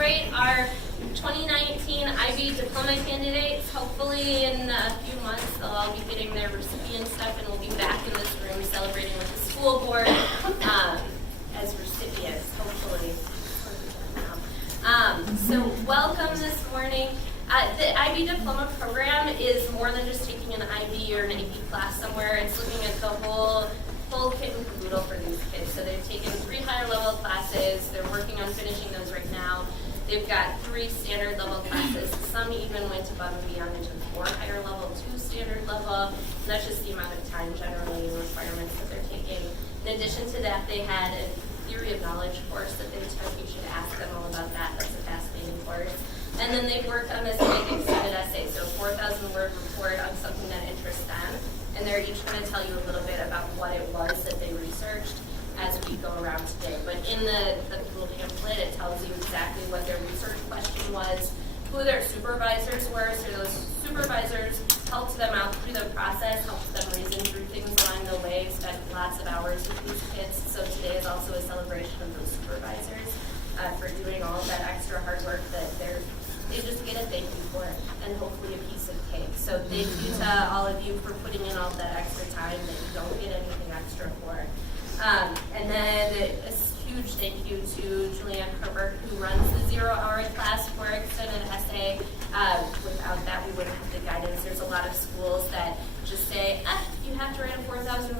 celebrate our 2019 IB diploma candidates. Hopefully in a few months they'll all be getting their recipient stuff and we'll be back in this room celebrating with the school board as recipients, hopefully. So welcome this morning. The IB diploma program is more than just taking an IB or an AP class somewhere. It's looking at the full kit and caboodle for these kids. So they've taken 3 higher level classes. They're working on finishing those right now. They've got 3 standard level classes. Some even went above and beyond into 4 higher level, 2 standard level. And that's just the amount of time generally requirements that they're taking. In addition to that, they had a theory of knowledge course that they took. You should ask them all about that. That's a fascinating course. And then they've worked on this big extended essay, so 4,000 word report on something that interests them. And they're each going to tell you a little bit about what it was that they researched as we go around today. But in the little pamphlet, it tells you exactly what their research question was, who their supervisors were, so those supervisors helped them out through the process, helped them reason through things along the way, spent lots of hours with these kids. So today is also a celebration of those supervisors for doing all of that extra hard work that they just get a thank you for it, and hopefully a piece of cake. So thank you to all of you for putting in all that extra time that you don't get anything extra for. And then a huge thank you to Julianne Herbert, who runs the 0-hour class for extended essay. Without that, we wouldn't have the guidance. There's a lot of schools that just say, you have to write a 4,000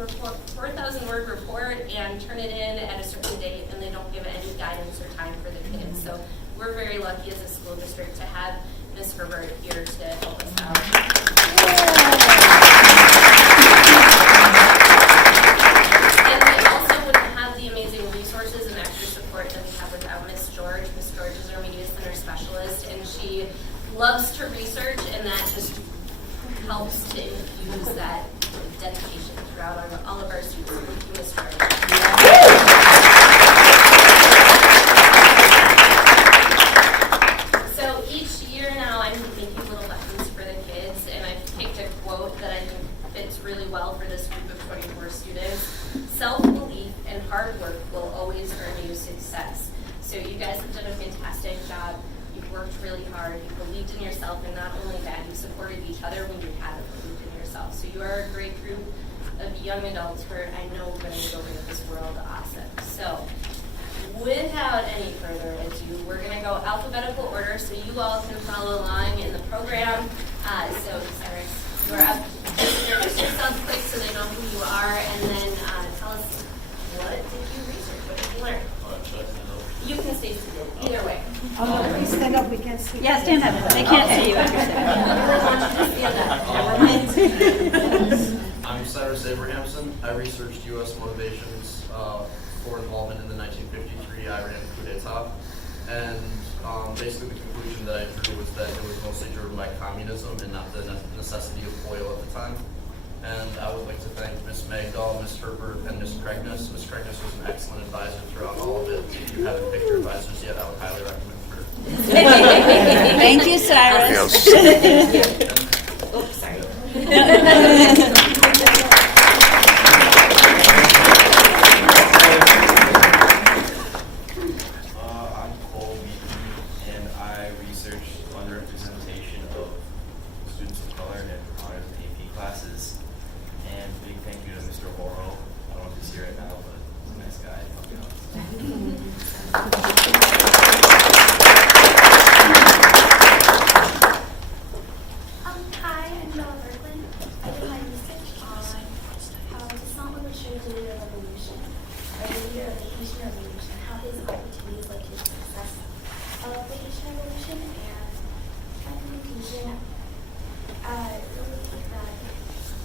word report and turn it in at a certain date, and they don't give any guidance or time for the kids. So we're very lucky as a school district to have Ms. Herbert here to help us out. And we also wouldn't have the amazing resources and extra support that we have without Ms. George. Ms. George is our media center specialist, and she loves to research, and that just helps to infuse that dedication throughout all of our students. Thank you, Ms. George. So each year now I'm making little lessons for the kids, and I've picked a quote that I think fits really well for this group of 24 students. Self-belief and hard work will always earn you success. So you guys have done a fantastic job. You've worked really hard. You believed in yourself, and not only that, you supported each other when you haven't believed in yourself. So you are a great group of young adults who I know are going to go into this world awesome. So without any further ado, we're going to go alphabetical order so you all can follow along in the program. So Cyrus, you're up. Just introduce yourself quick so they know who you are, and then tell us, what did you research? What did you learn? You can stay seated, either way. Oh, no, please stand up, we can't see. Yeah, stand up. They can't see you. I'm Cyrus Abrahamson. I researched U.S. motivations for involvement in the 1953 Iran coup d'etat. And basically the conclusion that I drew was that it was mostly driven by communism and not the necessity of oil at the time. And I would like to thank Ms. Magdahl, Ms. Herbert, and Ms. Kregness. Ms. Kregness was an excellent advisor throughout all of it. If you haven't picked your advisors yet, I would highly recommend her. Thank you, Cyrus. Oops, sorry. I'm Cole Wheaton, and I researched underrepresentation of students of color in honors and AP classes. And big thank you to Mr. Horo. I don't know if he's here right now, but he's a nice guy. I'll be honest. Hi, I'm Bella Berglund. I did my research on how Toussaint Louverture, the leader of the revolution, or the leader of the Haitian Revolution, how his opportunities led to the success of the Haitian Revolution, and my conclusion really that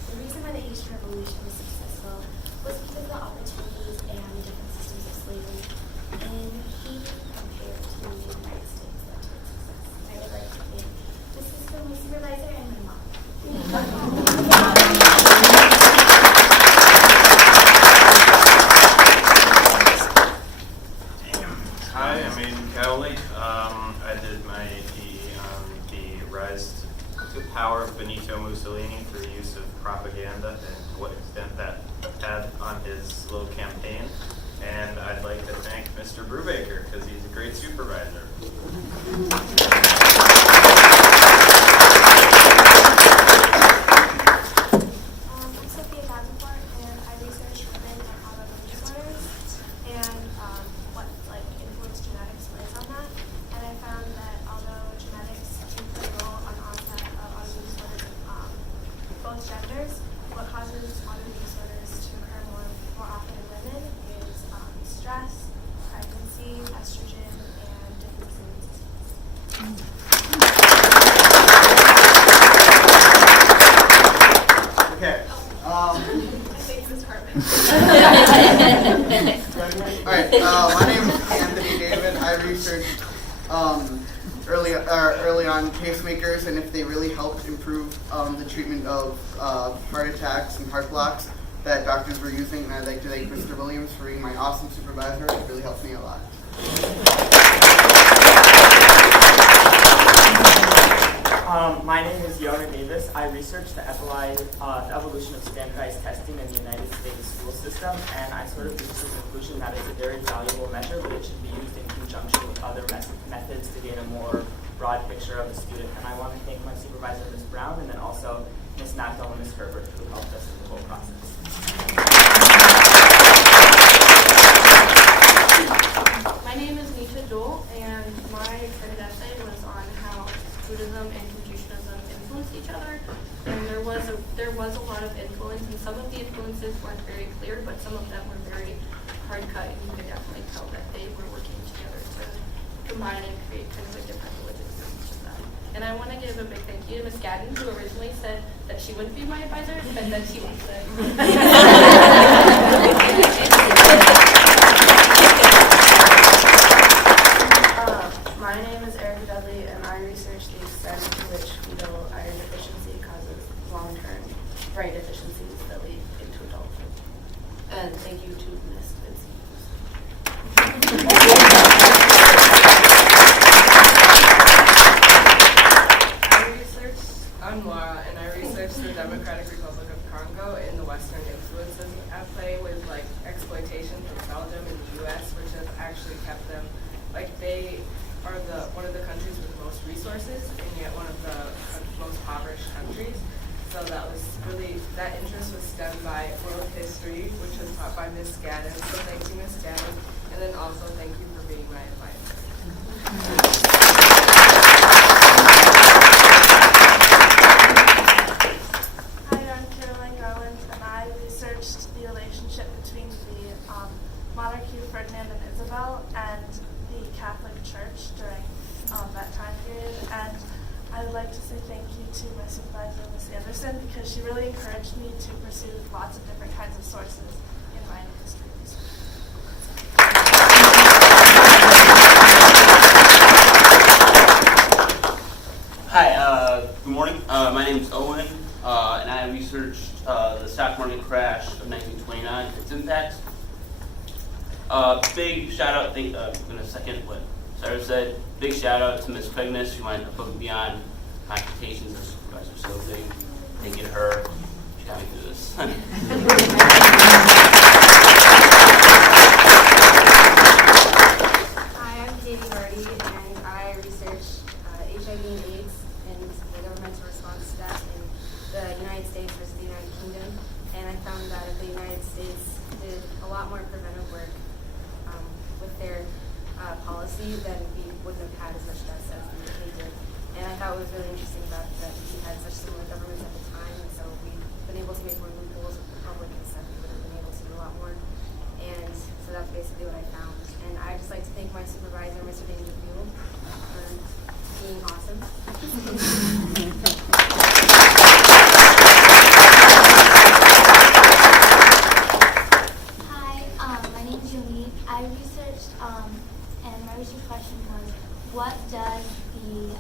the reason why the Haitian Revolution was successful was because of the opportunities and the different systems of slavery in Haiti compared to the United States led to its success. I would like to thank this is from my supervisor and my mom. Hi, I'm Aiden Cowley. I did my AP on the rise to power of Benito Mussolini through use of propaganda and to what extent that had on his little campaign. And I'd like to thank Mr. Brubaker because he's a great supervisor. My name is Anthony David. I researched early on pacemakers and if they really helped improve the treatment of heart attacks and heart blocks that doctors were using. And I'd like to thank Mr. Williams for being my awesome supervisor. It really helped me a lot. My name is Yona Davis. I researched the evolution of standardized testing in the United States school system, and I sort of reached the conclusion that it's a very valuable measure, but it should be used in conjunction with other methods to gain a more broad picture of the student. And I want to thank my supervisor, Ms. Brown, and then also Ms. Nagdal and Ms. Herbert, who helped us in the whole process. My name is Nisha Joel, and my credit essay was on how Buddhism and Confucianism influence each other. And there was a lot of influence, and some of the influences weren't very clear, but some of them were very hard cut, and you could definitely tell that they were working together to combine and create kind of a different religion for each of them. And I want to give a big thank you to Ms. Gadden, who originally said that she wouldn't be my advisor, but then she was it. My name is Erica Dudley, and I researched the extent to which fetal iron deficiency causes long-term brain deficiencies that lead into adulthood. And thank you to Ms. Vinci. I'm Laura, and I researched the Democratic Republic of Congo and the Western influences at play with like exploitation from Belgium and the U.S., which has actually kept them they are one of the countries with the most resources, and yet one of the most impoverished countries. So that interest was stemmed by world history, which was taught by Ms. Gadden. So thank you, Ms. Gadden, and then also thank you for being my advisor. Hi, I'm Caroline Garland, and I researched the relationship between the monarchy of Ferdinand and Isabel and the Catholic Church during that time period. And I would like to say thank you to my supervisor, Ms. Anderson, because she really encouraged me to pursue lots of different kinds of sources in my history research. Hi, good morning. My name is Owen, and I researched the stock market crash of 1929, its impact. Big shout out, in a second what Sarah said, big shout out to Ms. Pegnis, who went above and beyond my expectations as supervisor. So big thank you to her. She got me through this. Hi, I'm Katie Hardy, and I researched HIV and AIDS and the governmental response to that in the United States versus the United Kingdom. And I found that the United States did a lot more preventive work with their policy, then we wouldn't have had as much deaths as the UK did. And I thought it was really interesting about that we had such similar governments at the time, and so we've been able to make more loopholes with the public and stuff. We would have been able to do a lot more. And so that's basically what I found. And I'd just like to thank my supervisor, Mr. Danger Buell, for being awesome. My name is Yumi. I researched, and my research question was, what does the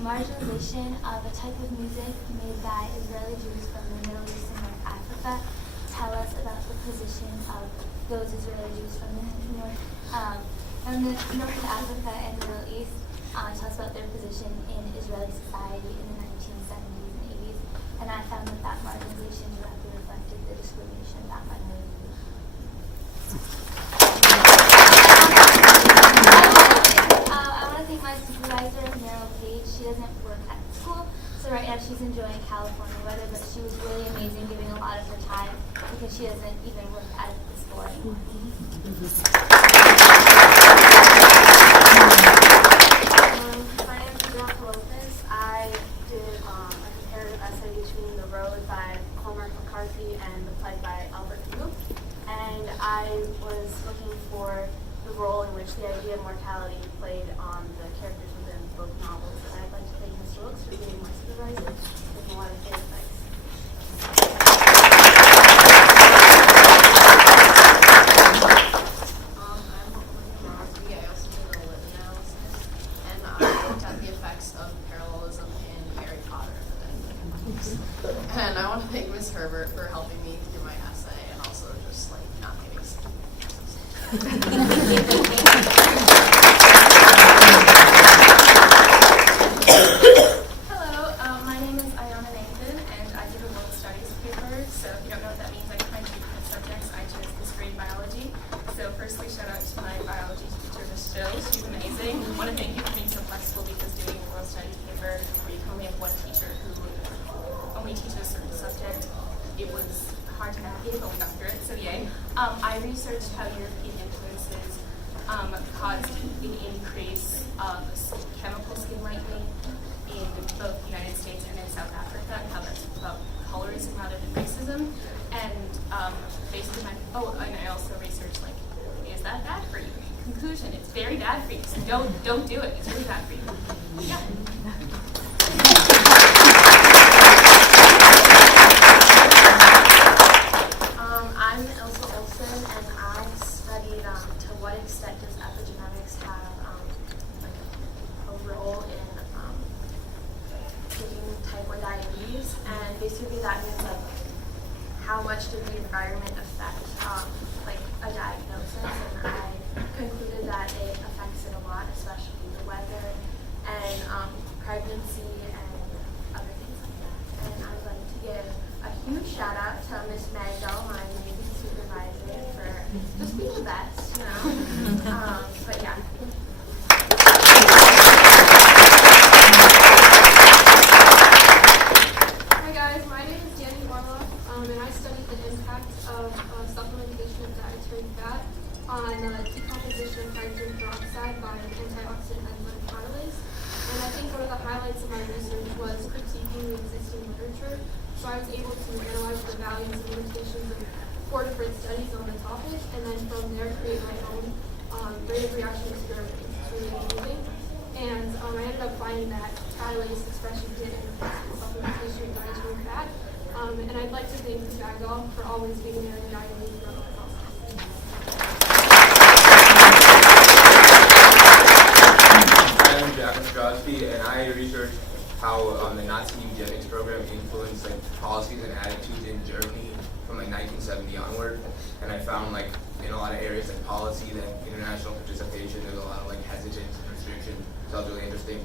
marginalization of a type of music made by Israeli Jews from the Middle East and North Africa tell us about the position of those Israeli Jews from the North Africa and Middle East? Tell us about their position in Israeli society in the 1970s and 80s. And I found that marginalization directly reflected the discrimination that minority group. I want to thank my supervisor, Meryl Page. She doesn't work at the school, so right now she's enjoying California weather, but she was really amazing, giving a lot of her time because she doesn't even work at the school anymore. My name is Bianca Lopez. I did a comparative essay between The Road by Cormac McCarthy and The Plague by Albert Camus. And I was looking for the role in which the idea of mortality played on the characters within both novels. And I'd like to thank Mr. Wilkes for being my supervisor with a lot of his advice. And I want to thank Ms. Herbert for helping me do my essay and also just like not getting sick. Hello, my name is Ayana Nathan, and I did a world studies paper. So if you don't know what that means, I kind of my subjects. I chose history and biology. So firstly, shout out to my biology teacher, Ms. Joe. She's amazing. I want to thank you for being so flexible because doing a world studies paper where you can only have one teacher who only teaches a certain subject, it was hard to navigate, but we got through it. So yay. I researched how European influences caused an increase of chemical skin lightening in both the United States and in South Africa, and how that's about colorism rather than racism. And basically and I also researched like, is that bad for you? Conclusion, it's very bad for you. So don't do it. It's really bad for you. Yeah. I'm Elsa Olsen, and I studied to what extent does epigenetics have like a role in treating type 1 diabetes, and basically that means like how much does the environment affect like a diagnosis, and I concluded that it affects it a lot, especially the weather and pregnancy and other things like that. And I would like to give a huge shout out to Miss Mandel, my Navy supervisor, for just being the best, you know. But yeah. Hi guys, my name is Danny Orloff, and I studied the impact of supplementation of dietary fat on decomposition of hydrogen peroxide by an antioxidant enzyme catalase. And I think one of the highlights of my research was critiquing the existing literature. So I was able to analyze the values and limitations of 4 different studies on the topic, and then from there create my own rate of reaction experiment, which is really amazing. And I ended up finding that catalase expression did increase in supplementation of dietary fat. And I'd like to thank the GAGOL for always being there and guiding me throughout the process. I'm Jack Ostrowski, and I researched how the Nazi eugenics program influenced like policies and attitudes in Germany from like 1970 onward. And I found like in a lot of areas like policy, that international participation, there's a lot of like hesitance and restriction. So that was really interesting.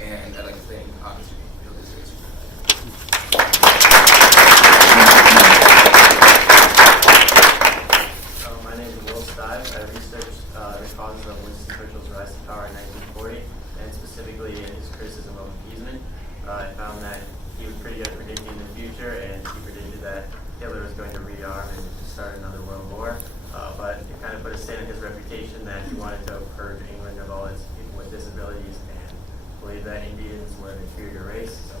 And I'd like to thank Mr. Fields. My name is Will Stive. I researched the causes of Winston Churchill's rise to power in 1940, and specifically his criticism of appeasement. I found that he was pretty good at predicting the future, and he predicted that Hitler was going to rearm and start another world war. But it kind of put a stain on his reputation that he wanted to purge England of all its people with disabilities and believed that Indians were an inferior race. So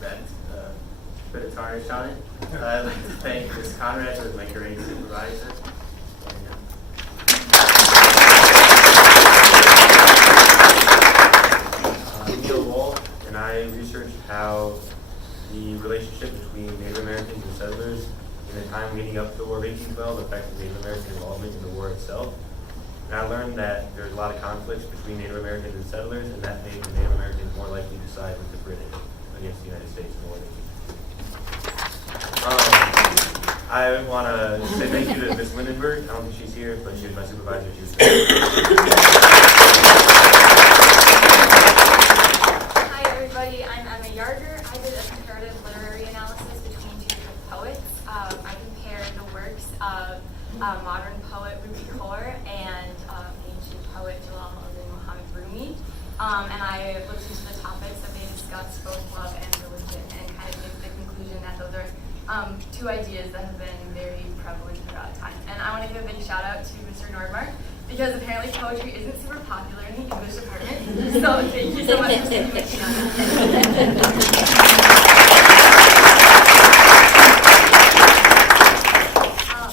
that put a tarnish on it. I'd like to thank Ms. Conrad, who was my great supervisor. Neil Wohl, and I researched how the relationship between Native Americans and settlers in the time leading up to the War of 1812 affected Native American involvement in the war itself. And I learned that there's a lot of conflicts between Native Americans and settlers, and that made the Native Americans more likely to side with the British against the United States in the War of 1812. I want to say thank you to Ms. Lindenberg. I don't think she's here, but she was my supervisor. She was Hi everybody, I'm Emma Yarger. I did a comparative literary analysis between 2 different poets. I compared the works of modern poet Rupi Kaur and ancient poet Jalal Muhammad Rumi. And I looked into the topics that they discussed, both love and religion, and kind of came to the conclusion that those are 2 ideas that have been very prevalent throughout time. And I want to give a big shout out to Mr. Nordmark, because apparently poetry isn't super popular in the English department. So thank you so much for sticking with me on that.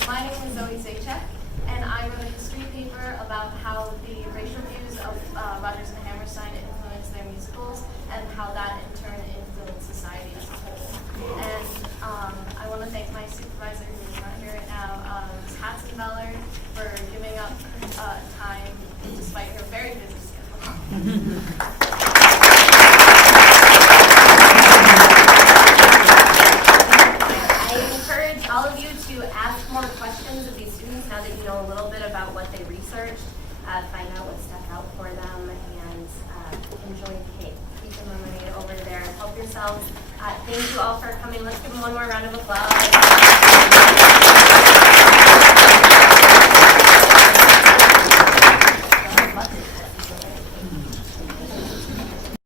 My name is Zoe Zajac, and I wrote a history paper about how the racial views of Rodgers and Hammerstein influenced their musicals, and how that in turn influenced society as a whole. And I want to thank my supervisor, who's not here right now, Ms. Hatzenbeller, for giving up time despite her very busy schedule. all of you to ask more questions of these students now that you know a little bit about what they researched, find out what stuck out for them, and enjoy cake. Keep the lemonade over there. Help yourselves. Thank you all for coming. Let's give them one more round of applause.